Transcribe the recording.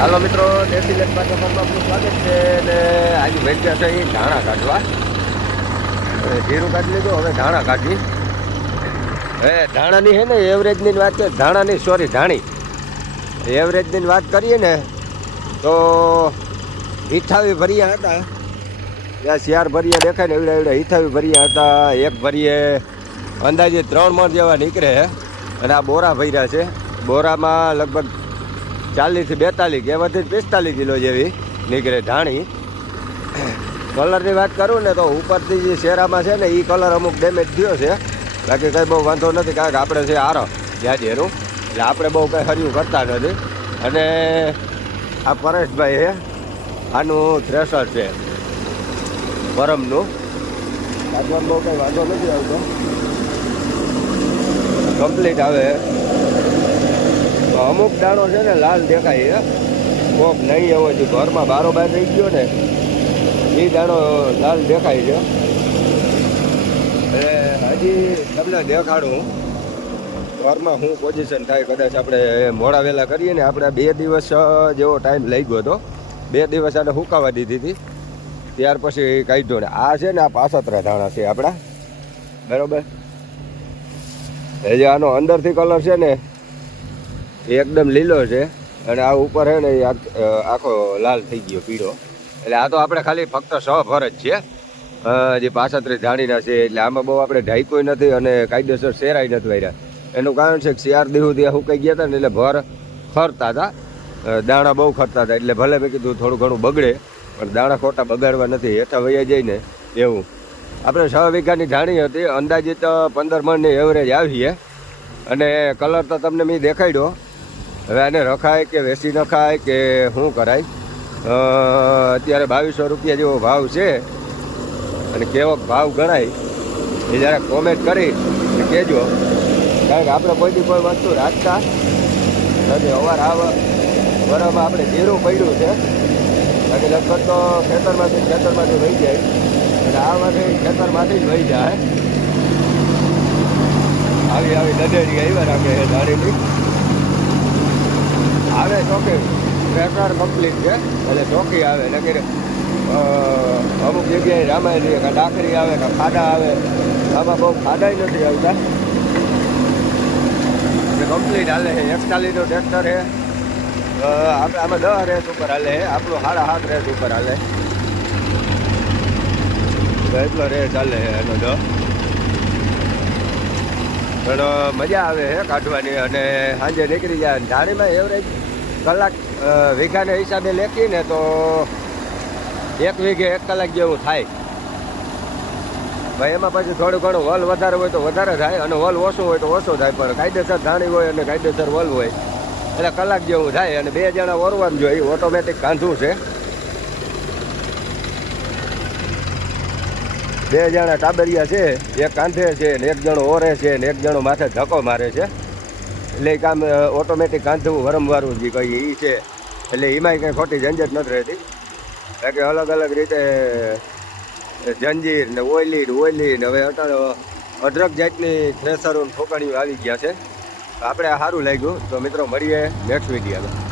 હાલો મિત્રો, દેશી લેટ પાછળમાં આપનું સ્વાગત છે. અને આજે વેચ્યા છે એ ધાણા કાઢવા. જીરું કાઢી લીધું, હવે ધાણા કાઢી. હવે ધાણાની છે ને એવરેજની વાત છે, ધાણી એવરેજની વાત કરીએ ને તો 88 ભર્યા હતા. ત્યાં શિયાર ભર્યા દેખાય ને એવડા 88 ભર્યા હતા. એક ભરીએ અંદાજે 3 મણ જેવા નીકળે. અને આ બોરા ભર્યા છે. બોરામાં લગભગ 40 થી 42 એમાંથી 45 કિલો જેવી નીકળે ધાણી. કલરની વાત કરું ને તો ઉપરથી જે શેરામાં છે ને એ કલર અમુક ડેમેજ થયો છે. બાકી કંઈ બહુ વાંધો નથી, કારણ કે આપણે છે આરો જાજેરું, એટલે આપણે બહુ કંઈ હર્યું કરતા નથી. અને આ પરેશભાઈ છે, આનું થ્રેશર છે પરમનું. કાઢવામાં બહુ કંઈ વાંધો નથી આવતો, કમ્પ્લીટ આવે. તો અમુક દાણો છે ને લાલ દેખાય છે, કોક નહીં એવો છે ઘરમાં બારોબાર રહી ગયો ને એ દાણો લાલ દેખાય છે. એટલે હજી તમને દેખાડું ઘરમાં શું પોઝિશન થાય. કદાચ આપણે મોડા વહેલા કરીએ ને, આપણે 2 દિવસ જેવો ટાઈમ લઈ ગયો હતો. 2 દિવસ આને સુકાવા દીધી હતી, ત્યાર પછી કાઢ્યો ને. આ છે ને આ પાસતરા ધાણા છે આપણા, બરાબર. હજી આનો અંદરથી કલર છે ને એકદમ લીલો છે, અને આ ઉપર છે ને આખો લાલ થઈ ગયો, પીળો. એટલે આ તો આપણે ખાલી ફક્ત 100 ભર જ છે, જે 35 ધાણીના છે. એટલે આમાં બહુ આપણે ઢાંક્યું નથી અને કાયદેસર શેરાય નથી વાર્યા. એનું કારણ છે કે શિયાર દીવું ત્યાં સુકાઈ ગયા હતા ને, એટલે ભર ખરતા હતા, દાણા બહુ ખરતા હતા. એટલે ભલે મેં કીધું થોડું ઘણું બગડે, પણ દાણા ખોટા બગાડવા નથી, હેઠા વૈયા જઈને એવું. આપણે 6 વીઘાની ધાણી હતી, અંદાજિત 15 મણની એવરેજ આવીએ. અને કલર તો તમને મેં દેખાડ્યો. હવે આને રખાય કે વેચી નખાય કે શું કરાય. અત્યારે 2200 રૂપિયા જેવો ભાવ છે, અને કેવો ભાવ ગણાય એ જરા કોમેન્ટ કરી કહેજો. કારણ કે આપણે કોઈથી કોઈ વસ્તુ રાખતા નથી. અવાર આ બરાબર આપણે જીરું પડ્યું છે, બાકી લગભગ તો ખેતરમાંથી વહી જાય, અને આમાંથી ખેતરમાંથી જ વહી જાય. આવી દડેરી આવ્યા રાખે ધારીની આવે ચોકી. ટ્રેક્ટર કમ્પ્લીટ છે એટલે ચોકી આવે. નકર અમુક જગ્યાએ રામાયણ કાં ડાકરી આવે કાં ખાડા આવે. આમાં બહુ ખાડાય નથી આવતા, કમ્પ્લીટ હાલે છે. 41નું ટ્રેક્ટર છે. આપણે આમાં 10 રેસ ઉપર હાલે છે, આપણું 7.5 રેસ ઉપર હાલે. એટલો રેસ હાલે છે એનો 10. પણ મજા આવે છે કાઢવાની, અને સાંજે નીકળી જાય. ધાણીમાં એવરેજ કલાક વીઘાના હિસાબે લેખીને તો 1 વીઘે 1 કલાક જેવું થાય. ભાઈ એમાં પછી થોડું ઘણું વલ વધારે હોય તો વધારે થાય, અને વલ ઓછું હોય તો ઓછું થાય. પણ કાયદેસર ધાણી હોય અને કાયદેસર વલ હોય એટલે કલાક જેવું થાય. અને 2 જણા ઓરવાનું જોઈએ, ઓટોમેટિક કાંધું છે. 2 જણા ટાબરિયા છે, એક કાંધે છે ને 1 જણો ઓરે છે ને 1 જણો માથે ધક્કો મારે છે. એટલે એ કામ ઓટોમેટિક કાંધું વરમવારું જે કહીએ એ છે. એટલે એમાંય કંઈ ખોટી ઝંઝટ નથી રહેતી. કારણ કે અલગ અલગ રીતે જંજીર ને ઓઇલી ને હવે અઢળક જાતની થ્રેસરો ઠોકાણીઓ આવી ગયા છે. આપણે સારું લાગ્યું. તો મિત્રો મળીએ નેક્સ્ટ વિડીયોમાં.